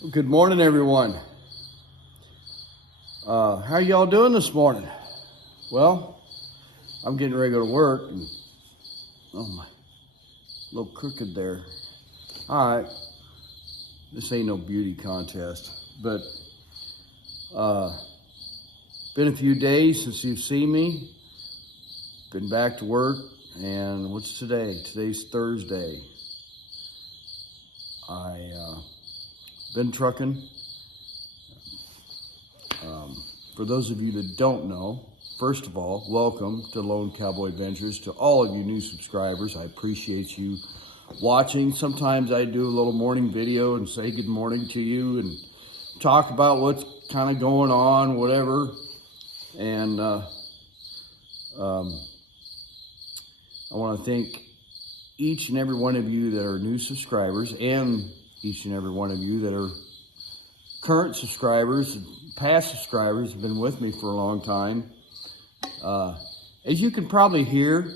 Well, good morning, everyone. How y'all doing this morning? Well, I'm getting ready to go to work, and oh my, a little crooked there. All right, this ain't no beauty contest, but been a few days since you've seen me. Been back to work, and what's today? Today's Thursday. I been trucking. For those of you that don't know, first of all, welcome to Lone Cowboy Adventures. To all of you new subscribers, I appreciate you watching. Sometimes I do a little morning video and say good morning to you and talk about what's kind of going on, whatever. And I want to thank each and every one of you that are new subscribers and each and every one of you that are current subscribers and past subscribers have been with me for a long time. As you can probably hear,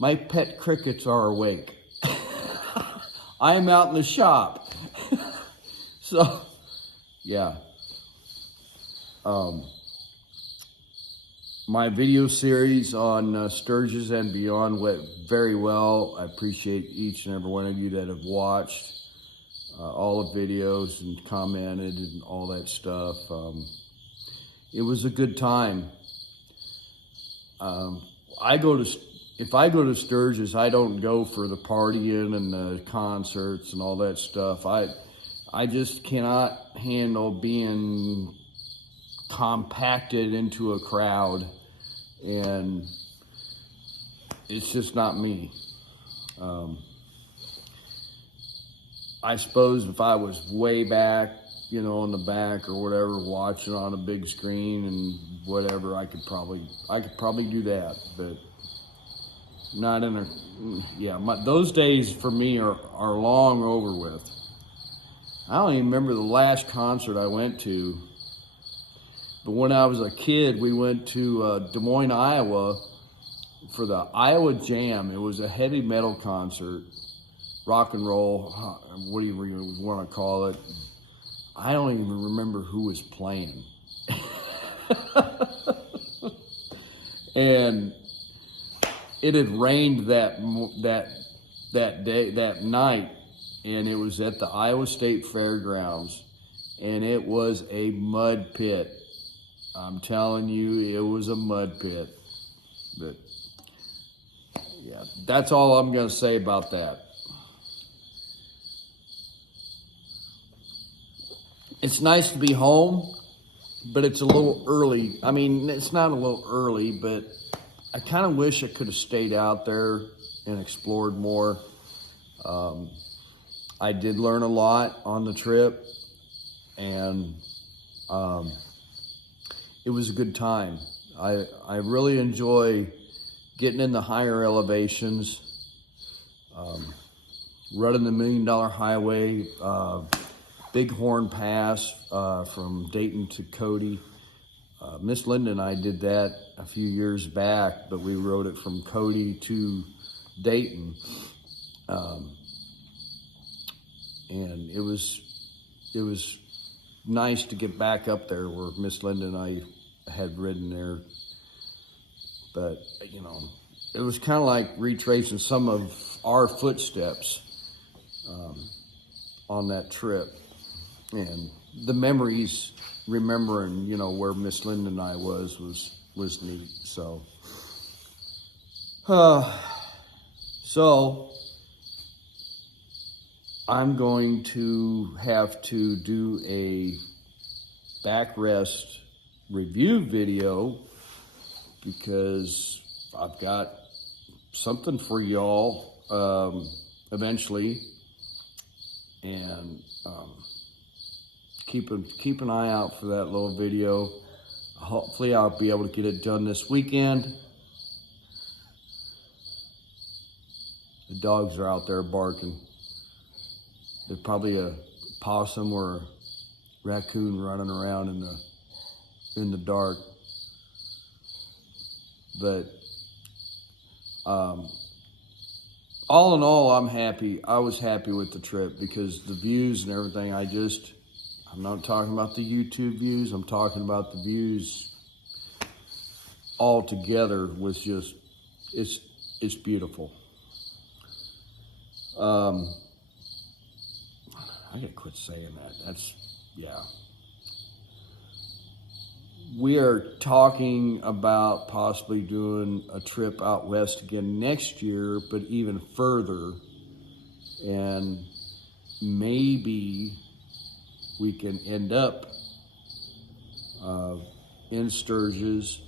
my pet crickets are awake. I am out in the shop. So, yeah. My video series on Sturgis and beyond went very well. I appreciate each and every one of you that have watched all the videos and commented and all that stuff. It was a good time. If I go to Sturgis, I don't go for the partying and the concerts and all that stuff. I just cannot handle being compacted into a crowd, and it's just not me. I suppose if I was way back, in the back or whatever, watching on a big screen and whatever, I could probably do that, but not in a, those days for me are long over with. I don't even remember the last concert I went to, but when I was a kid, we went to Des Moines, Iowa for the Iowa Jam. It was a heavy metal concert, rock and roll, what do you want to call it? I don't even remember who was playing. And it had rained that day, that night, and it was at the Iowa State Fairgrounds, and it was a mud pit. I'm telling you, it was a mud pit. But yeah, that's all I'm going to say about that. It's nice to be home, but it's a little early. I mean, it's not a little early, but I kind of wish I could have stayed out there and explored more. I did learn a lot on the trip, and it was a good time. I really enjoy getting in the higher elevations, running the $1 Million Highway, Bighorn Pass from Dayton to Cody. Miss Linda and I did that a few years back, but we rode it from Cody to Dayton. And it was nice to get back up there where Miss Linda and I had ridden there. But, it was kind of like retracing some of our footsteps on that trip. And the memories, remembering, where Miss Linda and I was neat. So, I'm going to have to do a backrest review video because I've got something for y'all eventually, and keep an eye out for that little video. Hopefully I'll be able to get it done this weekend. The dogs are out there barking. There's probably a possum or a raccoon running around in the dark. But all in all, I'm happy. I was happy with the trip because the views and everything, I just I'm not talking about the YouTube views. I'm talking about the views all together was just, it's beautiful. I gotta quit saying that. That's, yeah. We are talking about possibly doing a trip out west again next year, but even further. And maybe we can end up in Sturgis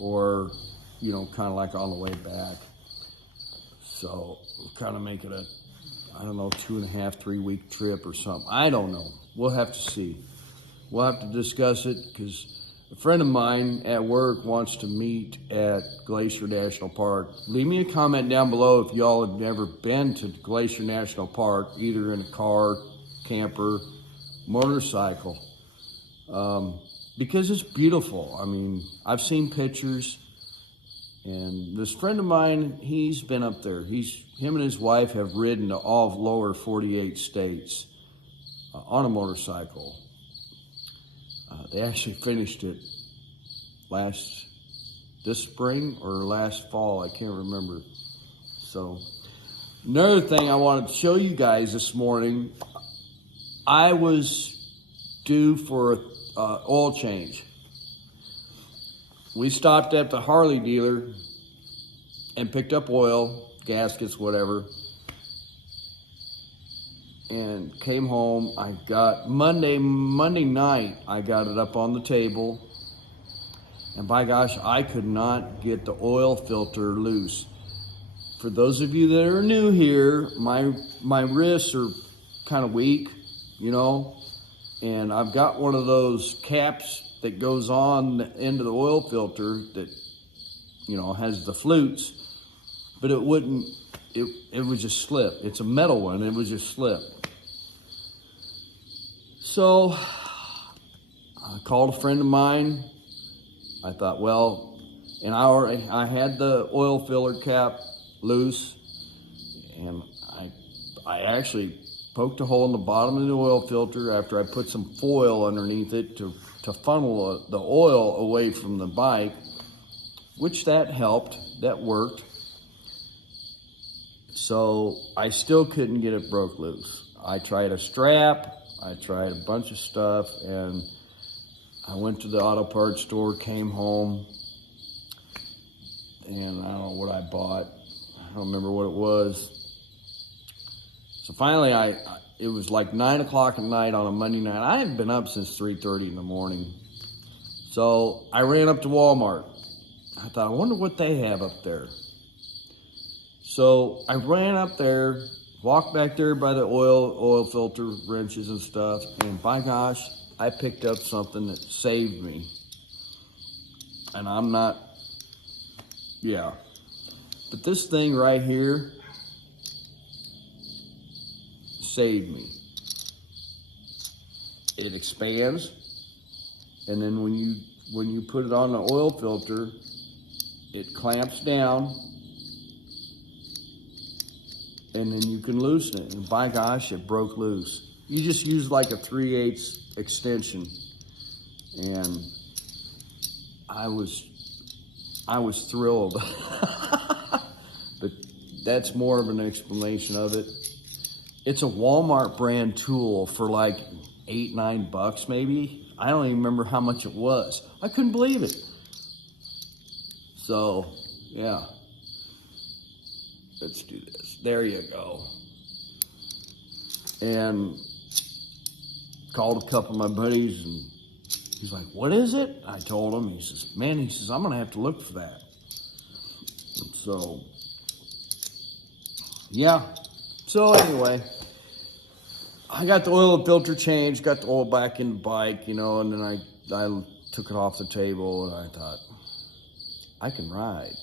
or, you know, kind of like on the way back. So kind of make it a, I don't know, 2.5, 3 week trip or something. I don't know. We'll have to see. We'll have to discuss it because a friend of mine at work wants to meet at Glacier National Park. Leave me a comment down below if y'all have never been to Glacier National Park, either in a car, camper, motorcycle, because it's beautiful. I mean, I've seen pictures, and this friend of mine, he's been up there. Him and his wife have ridden to all of lower 48 states on a motorcycle. They actually finished it this spring or last fall, I can't remember. So, another thing I wanted to show you guys this morning, I was due for an oil change. We stopped at the Harley dealer and picked up oil, gaskets, whatever, and came home. I got Monday night, I got it up on the table, and by gosh, I could not get the oil filter loose. For those of you that are new here, my wrists are kind of weak, you know, and I've got one of those caps that goes on the end of the oil filter that, you know, has the flutes, but it would just slip. It's a metal one, it would just slip. So I called a friend of mine. I thought, well, and I had the oil filler cap loose, and I actually poked a hole in the bottom of the oil filter after I put some foil underneath it to funnel the oil away from the bike, which that helped, that worked. So I still couldn't get it broke loose. I tried a strap, I tried a bunch of stuff, and I went to the auto parts store, came home, and I don't know what I bought. I don't remember what it was. So finally, it was like 9 o'clock at night on a Monday night. I hadn't been up since 3:30 in the morning. So I ran up to Walmart. I thought, I wonder what they have up there. So I ran up there, walked back there by the oil filter wrenches and stuff, and by gosh, I picked up something that saved me. And I'm not, yeah. But this thing right here saved me. It expands, and then when you put it on the oil filter, it clamps down, and then you can loosen it. And by gosh, it broke loose. You just use like a 3/8 extension, and I was thrilled. But that's more of an explanation of it. It's a Walmart brand tool for like $8, $9 maybe. I don't even remember how much it was. I couldn't believe it. So, yeah. Let's do this. There you go. And called a couple of my buddies, and he's like, what is it? I told him. He says, man, I'm going to have to look for that. And so, yeah. So anyway, I got the oil filter changed, got the oil back in the bike, you know, and then I took it off the table, and I thought, I can ride.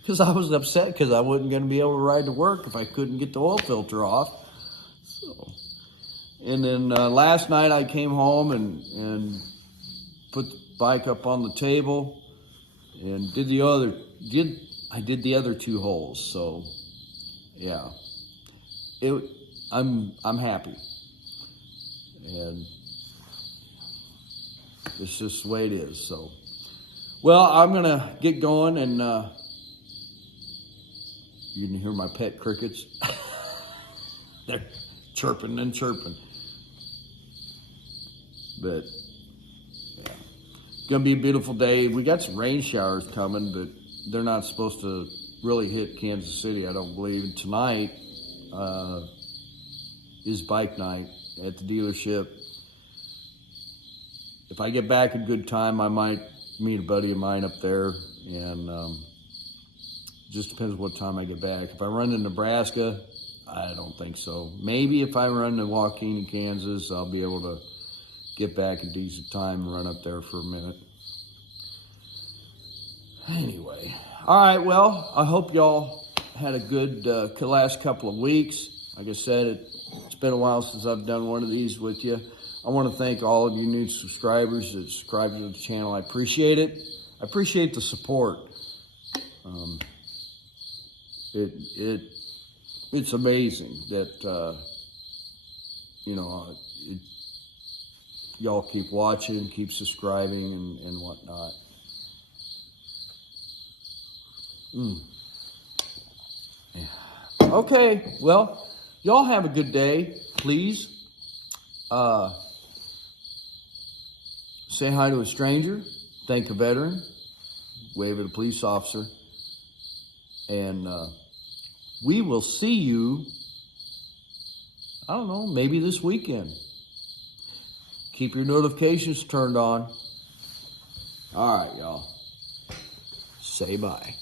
Because I was upset because I wasn't going to be able to ride to work if I couldn't get the oil filter off. So, and then last night I came home and put the bike up on the table and did the other 2 holes. So, yeah, I'm happy. and it's just the way it is. So, well, I'm gonna get going, and you can hear my pet crickets. They're chirping and chirping. But yeah, it's gonna be a beautiful day. We got some rain showers coming, but they're not supposed to really hit Kansas City, I don't believe. And tonight is bike night at the dealership. If I get back in good time, I might meet a buddy of mine up there, and just depends what time I get back. If I run to Nebraska, I don't think so. Maybe if I run to Waukegan, Kansas, I'll be able to get back in decent time and run up there for a minute. Anyway, all right, well, I hope y'all had a good last couple of weeks. Like I said, it's been a while since I've done one of these with you. I want to thank all of you new subscribers that subscribe to the channel. I appreciate it. I appreciate the support. It's amazing that y'all keep watching, keep subscribing, and whatnot. Yeah. Okay, well, y'all have a good day, please. Say hi to a stranger, thank a veteran, wave at a police officer, and we will see you, I don't know, maybe this weekend. Keep your notifications turned on. All right, y'all. Say bye.